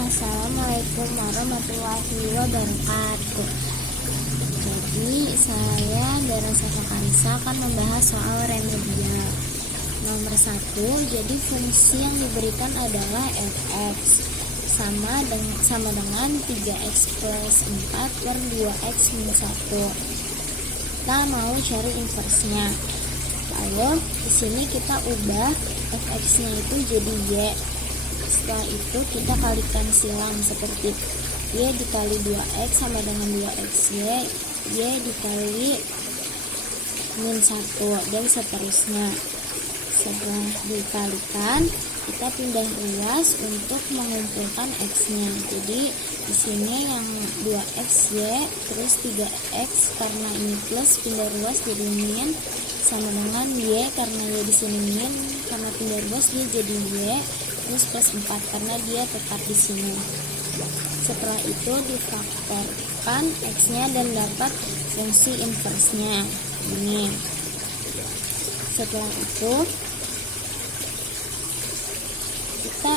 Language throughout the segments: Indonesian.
Assalamualaikum warahmatullahi wabarakatuh. Jadi saya Darasa Fakanisa akan membahas soal remedial. Nomor 1, jadi fungsi yang diberikan adalah fx sama dengan 3x plus 4 per 2x minus 1. Kita mau cari inversnya. Lalu di sini kita ubah fx-nya itu jadi y. Setelah itu kita kalikan silang seperti y dikali 2x sama dengan 2xy, y dikali min 1 dan seterusnya. Setelah dikalikan, kita pindah ruas untuk mengumpulkan x-nya. Jadi di sini yang 2xy terus 3x karena ini plus pindah ruas jadi min sama dengan y karena y di sini min karena pindah ruas dia jadi y terus plus 4 karena dia tetap di sini. Setelah itu difaktorkan x-nya dan dapat fungsi inversnya ini. Setelah itu kita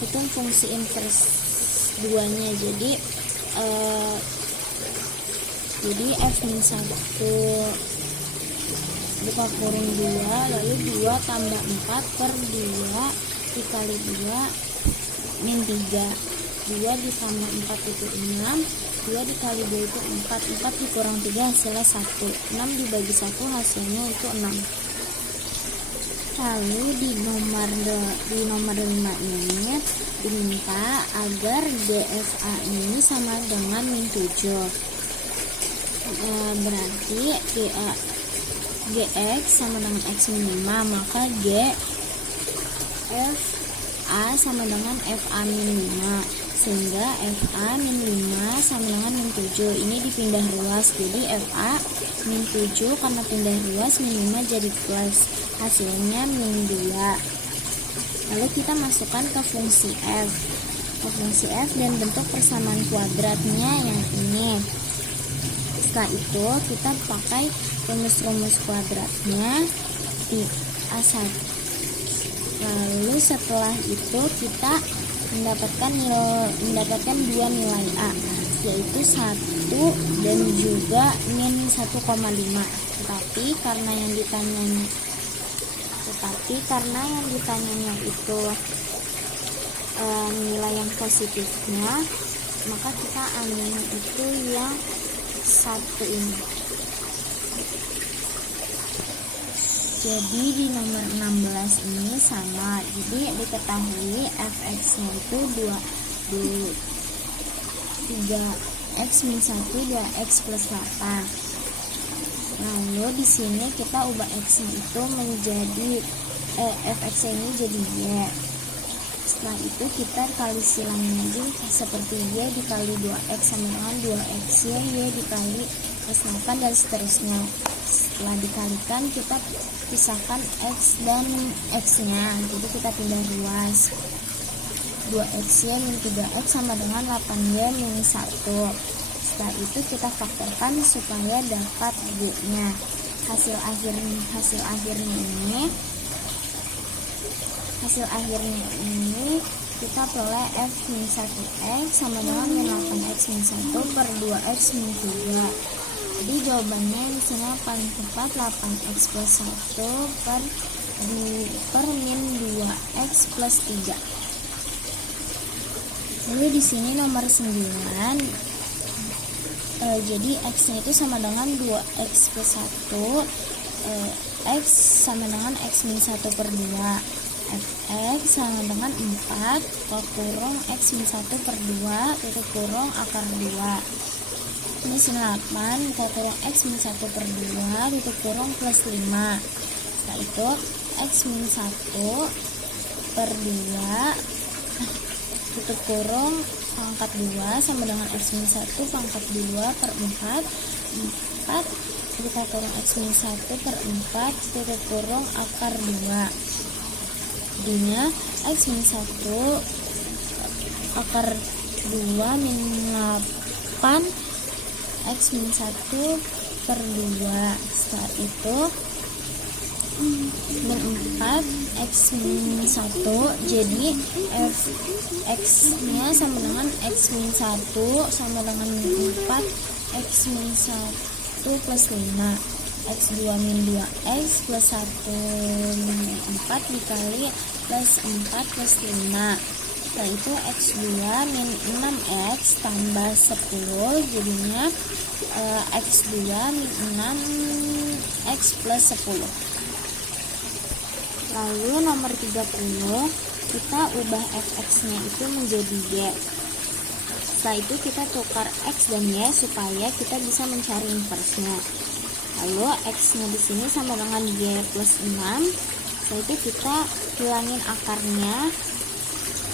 hitung fungsi inverse 2-nya. Jadi f-1 buka kurung 2 lalu 2 tambah 4 per 2 dikali 2 min 3. 2 ditambah 4 itu 6, 2 dikali 2 itu 4, 4 dikurang 3 hasilnya 1, 6 dibagi 1 hasilnya itu 6. Lalu di nomor 5 ini diminta agar DFA ini sama dengan min 7. Berarti Gx sama dengan x min 5, maka Fa sama dengan Fa min 5, sehingga Fa min 5 sama dengan min 7. Ini dipindah ruas, jadi Fa min 7 karena pindah ruas min 5 jadi plus, hasilnya min 2. Lalu kita masukkan ke fungsi f dan bentuk persamaan kuadratnya yang ini. Setelah itu kita pakai rumus kuadratnya di A1. Lalu setelah itu kita mendapatkan dua nilai A, yaitu 1 dan juga min 1,5. Tetapi karena yang ditanyanya itu nilai yang positifnya, maka kita ambil itu yang 1 ini. Jadi di nomor 16 ini sama. Jadi diketahui fx-nya itu 3x min 1 2x plus 8. Lalu di sini kita ubah x-nya itu menjadi fx-nya ini jadi y. Setelah itu kita kali silangnya lagi seperti y dikali 2x sama dengan 2xy, y dikali plus 8 dan seterusnya. Setelah dikalikan kita pisahkan x dan x-nya, jadi kita pindah ruas. 2xy min 3x sama dengan 8y min 1. Setelah itu kita faktorkan supaya dapat g-nya. Hasil akhirnya ini kita peroleh f min 1x sama dengan min 8x min 1 per 2x min 3. Jadi jawabannya di sini paling tepat 8x plus 1 per min 2x plus 3. Lalu di sini nomor 9, jadi x-nya itu sama dengan 2x plus 1, x sama dengan x min 1 per 2. Fx sama dengan 4 kurung x min 1 per 2 tutup kurung akar 2. Ini sini 8 kurung x min 1 per 2 tutup kurung plus 5. Setelah itu x min 1 per 2 tutup kurung pangkat 2 sama dengan x min 1 pangkat 2 per 4 tutup kurung x min 1 per 4 tutup kurung akar 2. Jadinya x min 1 akar 2 min 8 x min 1 per 2. Setelah itu min 4 X min 1. Jadi f X nya sama dengan X min 1 sama dengan min 4 X min 1 plus 5 X2 min 2X plus 1 min 4 dikali plus 4 plus 5. Setelah itu X2 min 6X tambah 10 jadinya X2 min 6X plus 10. Lalu nomor 30 kita ubah fx nya itu menjadi y. Setelah itu kita tukar x dan y supaya kita bisa mencari inversnya. Lalu x nya di sini sama dengan y plus 6. Setelah itu kita hilangin akarnya.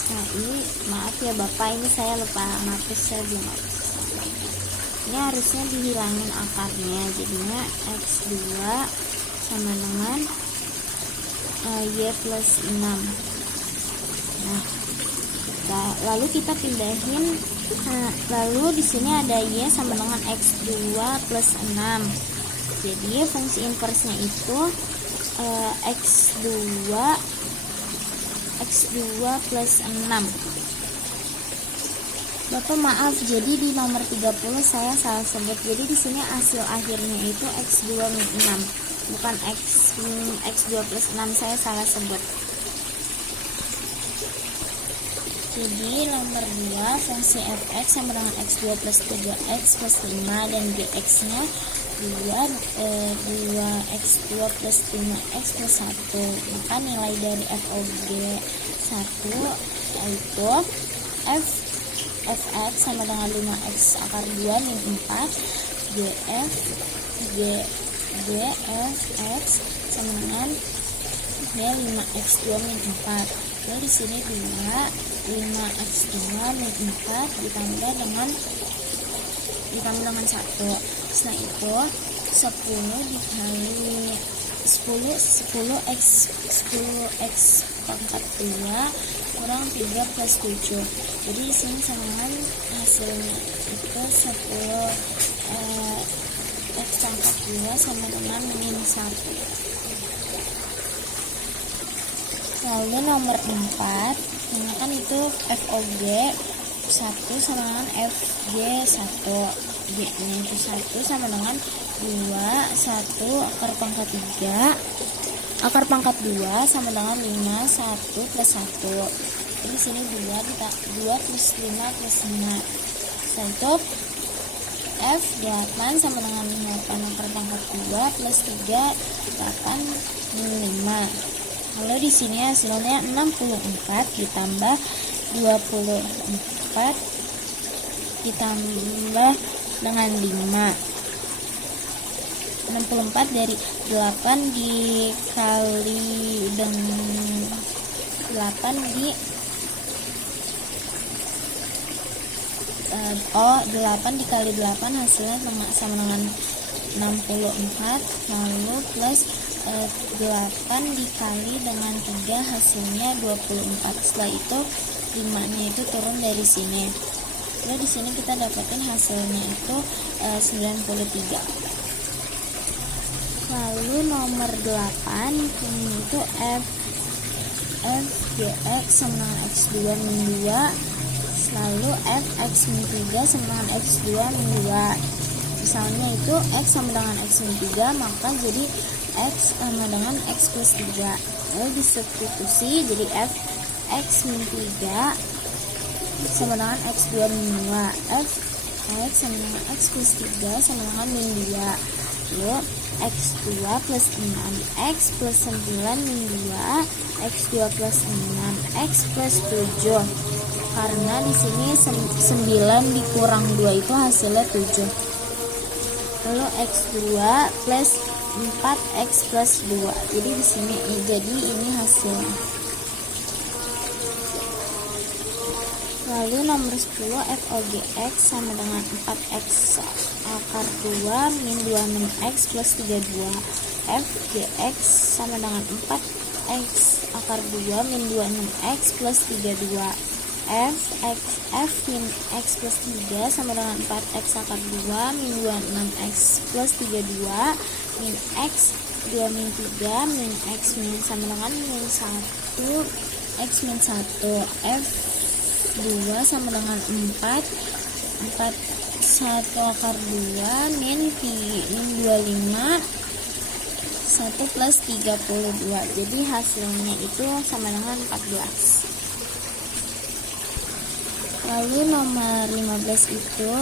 Nah ini maaf ya Bapak, ini saya lupa ngapus, saya belum ngapus. Ini harusnya dihilangin akarnya, jadinya x2 sama dengan y plus 6. Nah, lalu kita pindahin. Lalu di sini ada y sama dengan x2 plus 6. Jadi fungsi inversnya itu x2 plus 6. Bapak maaf, jadi di nomor 30 saya salah sebut. Jadi di sini hasil akhirnya itu x2 min 6. Bukan x2 plus 6, saya salah sebut. Jadi nomor 2 fungsi fx sama dengan x2 plus 3x plus 5 dan gx nya 2x2 plus 5x plus 1. Maka nilai dari fog 1 yaitu fx sama dengan 5x akar 2 min 4 gfx sama dengan 5x2 min 4. Lalu di sini 5x2 min 4 ditambah dengan 1. Setelah itu 10 dikali 10x pangkat 2 kurang 3 plus 7. Jadi di sini sama dengan hasilnya itu 10 x pangkat 2 sama dengan min 1. Lalu nomor 4, kan itu fog 1 sama dengan fg 1. G nya itu 1 sama dengan 2, 1 akar pangkat 3. Akar pangkat 2 sama dengan 5, 1 plus 1. Jadi di sini 2 plus 5 plus 5. Setelah itu F8 sama dengan 8 akar pangkat 2 plus 3, 8 min 5. Lalu di sini hasilnya 64 ditambah 24 ditambah dengan 5. 64 dari 8 dikali dengan 8 8 dikali 8 hasilnya sama dengan 64. Lalu plus 8 dikali dengan 3 hasilnya 24. Setelah itu 5 nya itu turun dari sini. Lalu di sini kita dapatin hasilnya itu 93. Lalu nomor 8 ini itu fgx sama dengan x2 min 2. Lalu fx min 3 sama dengan x2 min 2. Misalnya itu x sama dengan x min 3, maka jadi x sama dengan x plus 3. Lalu disubstitusi jadi fx min 3 sama dengan x2 min 2. Fx sama dengan x plus 3 sama dengan min 2. Lalu x2 plus 6 x plus 9 min 2, x2 plus 6 x plus 7. Karena di sini 9 dikurang 2 itu hasilnya 7. Lalu x2 plus 4x plus 2. Jadi di sini ini hasilnya. Lalu nomor 10 fogx sama dengan 4x akar 2 min 2 min x plus 32. Fgx sama dengan 4x akar 2 min 2 min x plus 32. F min x plus 3 sama dengan 4x akar 2 min 2 6x plus 32 min x 2 min 3 min X min sama dengan min 1 X min 1. F2 sama dengan 4 1 akar 2 min 25 1 plus 32. Jadi hasilnya itu sama dengan 14. Lalu nomor 15 itu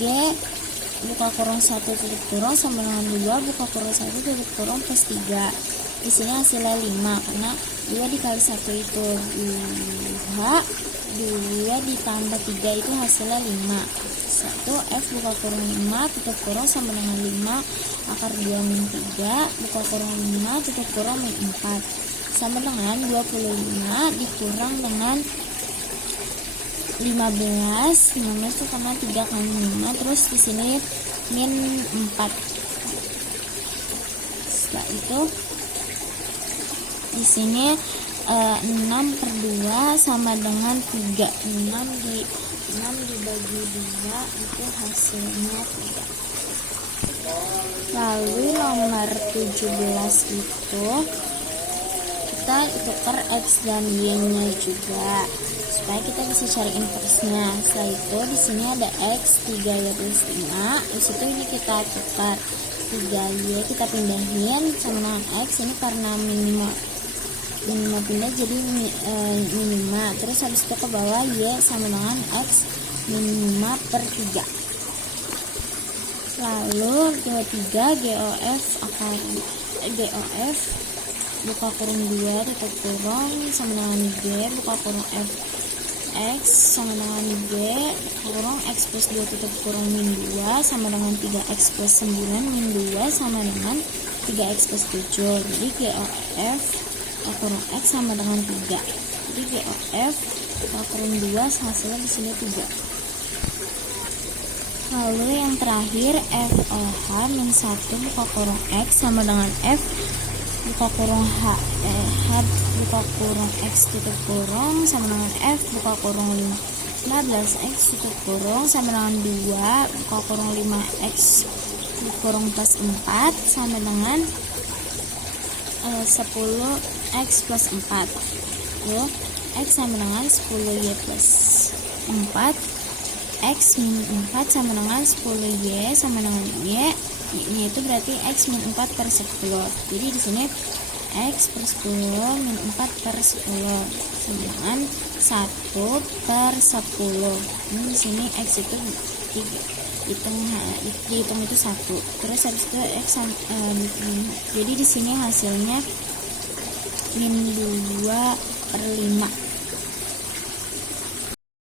G buka kurung 1 tutup kurung sama dengan 2 buka kurung 1 tutup kurung plus 3. Di sini hasilnya 5 karena 2 dikali 1 itu 2 ditambah 3 itu hasilnya 5. 1 F buka kurung 5 tutup kurung sama dengan 5 akar 2 min 3 buka kurung 5 tutup kurung min 4 sama dengan 25 dikurang dengan 15 itu karena 3 kali 5, terus di sini min 4. Setelah itu di sini 6 per 2 sama dengan 3. 6 dibagi 2 itu hasilnya 3. Lalu nomor 17 itu kita tukar X dan Y nya juga supaya kita bisa cari inversnya. Setelah itu di sini ada X 3Y plus 5. Di situ ini kita tukar 3Y kita pindahin sama dengan X ini karena minima pindah jadi minima, terus habis itu ke bawah Y sama dengan X minima per 3. Lalu 23 GOF buka kurung 2 tutup kurung sama dengan G buka kurung F X sama dengan G kurung X plus 2 tutup kurung min 2 sama dengan 3X plus 9 min 2 sama dengan 3X plus 7. Jadi GOF kurung X sama dengan 3. Jadi GOF kurung 2 hasilnya di sini 3. Lalu yang terakhir FOH min 1 buka kurung X sama dengan F buka kurung H buka kurung X tutup kurung sama dengan F buka kurung 15X tutup kurung sama dengan 2 buka kurung 5X tutup kurung plus 4 sama dengan 10X plus 4. Lalu X sama dengan 10Y plus 4 X min 4 sama dengan 10Y sama dengan Y. Ini itu berarti X min 4 per 10. Jadi di sini X per 10 min 4 per 10 sama dengan 1 per 10. Ini di sini X itu dihitung itu 1. Terus habis itu X jadi di sini hasilnya min 2 per 5.